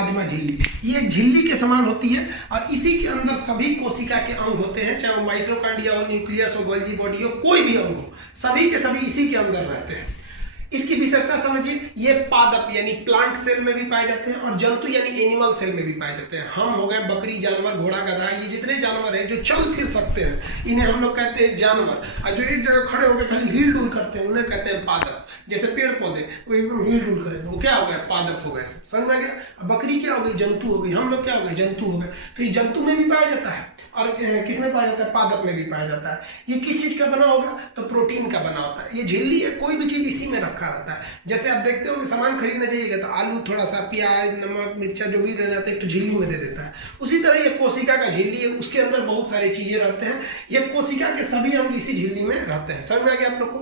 Plasma झिल्ली, ये एक झिल्ली के समान होती है और इसी के अंदर सभी कोशिका के अंग होते हैं, चाहे वो माइटोकॉन्ड्रिया हो, न्यूक्लियस हो, गोल्गी बॉडी हो, कोई भी अंग हो, सभी के सभी इसी के अंदर रहते हैं। इसकी विशेषता समझिए, ये पादप यानी प्लांट सेल में भी पाए जाते हैं और जंतु यानी एनिमल सेल में भी पाए जाते हैं। हम हो गए बकरी, जानवर, घोड़ा, गधा, ये जितने जानवर हैं जो चल फिर सकते हैं इन्हें हम लोग कहते हैं जानवर, और जो एक जगह खड़े होकर खाली हिल डुल करते हैं उन्हें कहते हैं पादप। जैसे पेड़ पौधे वो एकदम हिल डुल करेंगे, वो क्या हो गया? पादप हो गए। समझ में आ गया? बकरी क्या हो गई? जंतु हो गई। हम लोग क्या हो गए? जंतु हो गए। तो ये जंतु में भी पाया जाता है और किस में पाया जाता है? पादप में भी पाया जाता है। ये किस चीज का बना होगा? तो प्रोटीन का बना होता है। ये झिल्ली है, कोई भी चीज इसी में रखा रहता है। जैसे आप देखते हो कि सामान खरीदने जाइएगा तो आलू, थोड़ा सा प्याज, नमक, मिर्चा जो भी रहना है तो झिल्ली में दे देता है। उसी तरह ये कोशिका का झिल्ली है, उसके अंदर बहुत सारी चीजें रहते हैं। ये कोशिका के सभी अंग इसी झिल्ली में रहते हैं। समझ में आ गया आप लोग को?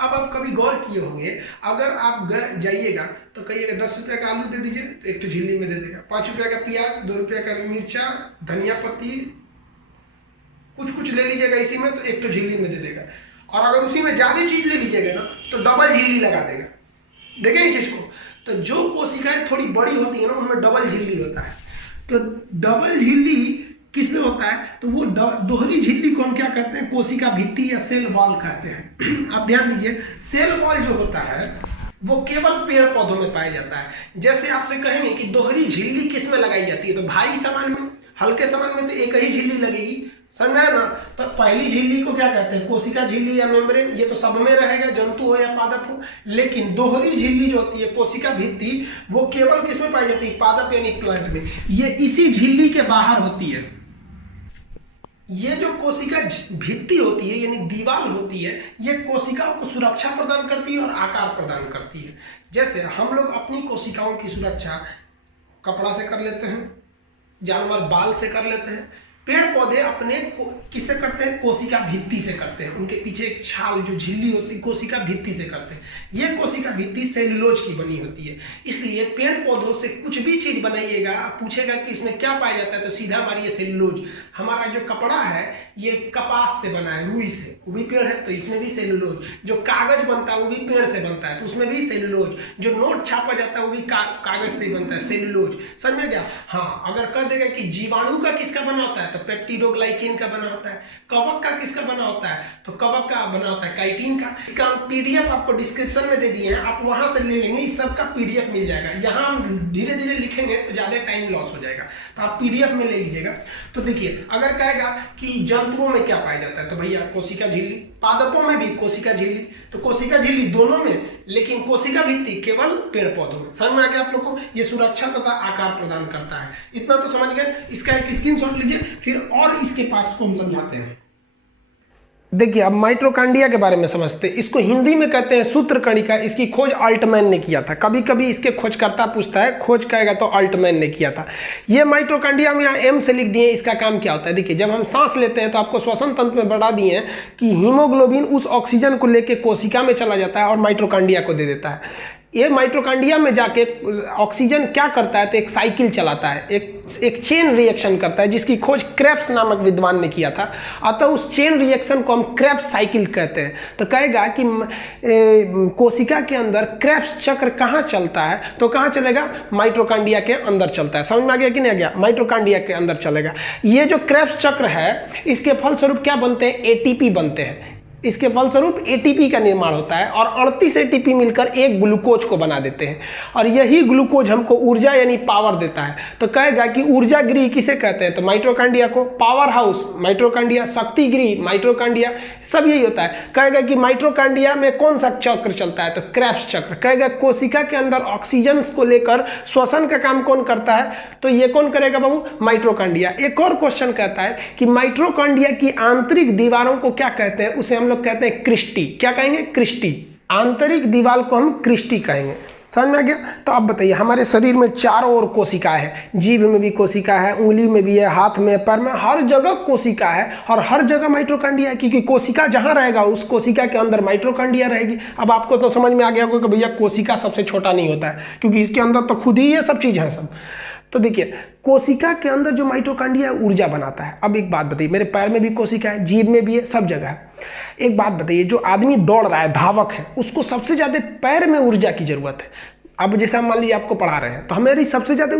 अब आप कभी गौर किए होंगे, अगर आप जाइएगा तो कहिएगा 10 रुपये का आलू दे दीजिए तो एक तो झिल्ली में दे देगा, 5 रुपये का प्याज, 2 रुपये का मिर्चा, धनिया पत्ती, कुछ ले लीजिएगा इसी में तो एक तो झिल्ली में दे देगा। और अगर उसी में ज्यादा चीज ले लीजिएगा ना तो डबल झिल्ली लगा देगा। देखें इस चीज को। तो जो कोशिकाएं थोड़ी बड़ी होती है ना उनमें डबल झिल्ली होता है। तो डबल झिल्ली किसमें होता है? तो वो दोहरी झिल्ली को हम क्या कहते हैं? कोशिका भित्ति या सेल वॉल कहते हैं। आप ध्यान दीजिए, सेल वॉल जो होता है वो केवल पेड़ पौधों में पाया जाता है। जैसे आपसे कहेंगे कि दोहरी झिल्ली किस में लगाई जाती है, तो भारी सामान में, हल्के सामान में तो एक ही झिल्ली लगेगी। समझ आया ना? तो पहली झिल्ली को क्या कहते हैं? कोशिका झिल्ली या मेम्ब्रेन। ये तो सब में रहेगा, जंतु हो या पादप हो। लेकिन दोहरी झिल्ली जो होती है, कोशिका भित्ति, वो केवल किस में पाई जाती है? पादप यानी प्लांट में। ये इसी झिल्ली के बाहर होती है। ये जो कोशिका भित्ति होती है यानी दीवार होती है, ये कोशिकाओं को सुरक्षा प्रदान करती है और आकार प्रदान करती है। जैसे हम लोग अपनी कोशिकाओं की सुरक्षा कपड़ा से कर लेते हैं, जानवर बाल से कर लेते हैं, पेड़ पौधे अपने किससे करते हैं? कोशिका भित्ति से करते हैं। उनके पीछे एक छाल जो झिल्ली होती है कोशिका भित्ति से करते हैं। ये कोशिका भित्ति सेल्यूलोज की बनी होती है। इसलिए पेड़ पौधों से कुछ भी चीज बनाइएगा, पूछेगा कि इसमें क्या पाया जाता है तो सीधा मारिए सेल्यूलोज। हमारा जो कपड़ा है ये कपास से बना है, रुई से, वो भी पेड़ है तो इसमें भी सेल्यूलोज। जो कागज बनता है वो भी पेड़ से बनता है तो उसमें भी सेल्यूलोज। जो नोट छापा जाता है वो भी कागज से ही बनता है, सेल्यूलोज। समझ में गया? हाँ, अगर कह देगा कि जीवाणु का किसका बना होता है तो पेप्टिडोग्लाइकेन का बना होता है। कवक का किसका बना होता है तो कवक का बना होता है काइटिन का। इसका पीडीएफ आपको डिस्क्रिप्शन में दे दिए हैं, आप वहां से ले लेंगे, इस सब का पीडीएफ मिल जाएगा। यहाँ हम धीरे धीरे लिखेंगे तो ज्यादा टाइम लॉस हो जाएगा, तो आप पीडीएफ में ले लीजिएगा। तो देखिए, अगर कहेगा कि जंतुओं में क्या पाया जाता है तो भैया कोशिका झिल्ली, पादपों में भी कोशिका झिल्ली, तो कोशिका झिल्ली दोनों में, लेकिन कोशिका भित्ति केवल पेड़ पौधों में। समझ में आ गया आप लोग को? ये सुरक्षा तथा आकार प्रदान करता है। इतना तो समझ गए। इसका एक स्क्रीनशॉट लीजिए, फिर और इसके पार्ट्स को हम समझाते हैं। देखिए, अब माइटोकॉन्ड्रिया के बारे में समझते हैं। इसको हिंदी में कहते हैं सूत्रकणिका। इसकी खोज अल्टमैन ने किया था। कभी कभी इसके खोजकर्ता पूछता है, खोज कहेगा तो अल्टमैन ने किया था। ये माइटोकॉन्ड्रिया में यहाँ एम से लिख दिए। इसका काम क्या होता है? देखिए, जब हम सांस लेते हैं तो आपको श्वसन तंत्र में बढ़ा दिए हैं कि हीमोग्लोबिन उस ऑक्सीजन को लेकर कोशिका में चला जाता है और माइटोकॉन्ड्रिया को दे देता है। ये माइटोकॉन्ड्रिया में जाके ऑक्सीजन क्या करता है तो एक साइकिल चलाता है, एक चेन रिएक्शन करता है, जिसकी खोज क्रेब्स नामक विद्वान ने किया था। अतः उस चेन रिएक्शन को हम क्रेब्स साइकिल कहते हैं। तो कहेगा कि कोशिका के अंदर क्रेब्स चक्र कहाँ चलता है तो कहाँ चलेगा? माइटोकॉन्ड्रिया के अंदर चलता है। समझ में आ गया कि नहीं आ गया? माइटोकॉन्ड्रिया के अंदर चलेगा। ये जो क्रेब्स चक्र है, इसके फलस्वरूप क्या बनते हैं? एटीपी बनते हैं। इसके फलस्वरूप एटीपी का निर्माण होता है और 38 एटीपी मिलकर एक ग्लूकोज को बना देते हैं और यही ग्लूकोज हमको ऊर्जा यानी पावर देता है। तो कहेगा कि ऊर्जा गृह किसे कहते हैं तो माइटोकॉन्ड्रिया को, पावर हाउस माइटोकॉन्ड्रिया, शक्ति गृह माइटोकॉन्ड्रिया, सब यही होता है। कहेगा कि माइटोकॉन्ड्रिया में कौन सा चक्र चलता है तो क्रेब्स चक्र। कहेगा कोशिका के अंदर ऑक्सीजन को लेकर श्वसन का काम कौन करता है तो ये कौन करेगा बाबू? माइटोकॉन्ड्रिया। एक और क्वेश्चन कहता है कि माइटोकॉन्ड्रिया की आंतरिक दीवारों को क्या कहते हैं? उसे हम लोग कहते हैं क्रिस्टी। क्या कहेंगे? क्रिस्टी। आंतरिक दीवार को हम क्रिस्टी कहेंगे। समझ में आ गया? तो आप बताइए, हमारे शरीर में चारों ओर कोशिका है। जीभ में भी कोशिका है, उंगली में भी है, हाथ में, पैर में, हर जगह कोशिका है और हर जगह माइटोकॉन्ड्रिया है, क्योंकि कोशिका जहां रहेगा उस कोशिका के अंदर माइटोकॉन्ड्रिया रहेगी। अब आपको तो समझ में आ गया होगा कि भैया कोशिका सबसे छोटा नहीं होता है, क्योंकि इसके अंदर तो खुद ही ये सब चीज है सब। तो देखिए, कोशिका के अंदर जो माइटोकॉन्ड्रिया है ऊर्जा बनाता है। अब एक बात बताइए, मेरे पैर में भी कोशिका है, जीभ में भी है, सब जगह है। एक बात बताइए, जो आदमी दौड़ रहा है, धावक है, उसको सबसे ज्यादा पैर में ऊर्जा की जरूरत है। अब जैसे मान लीजिए आपको पढ़ा रहे हैं तो हमारी सबसे ज्यादा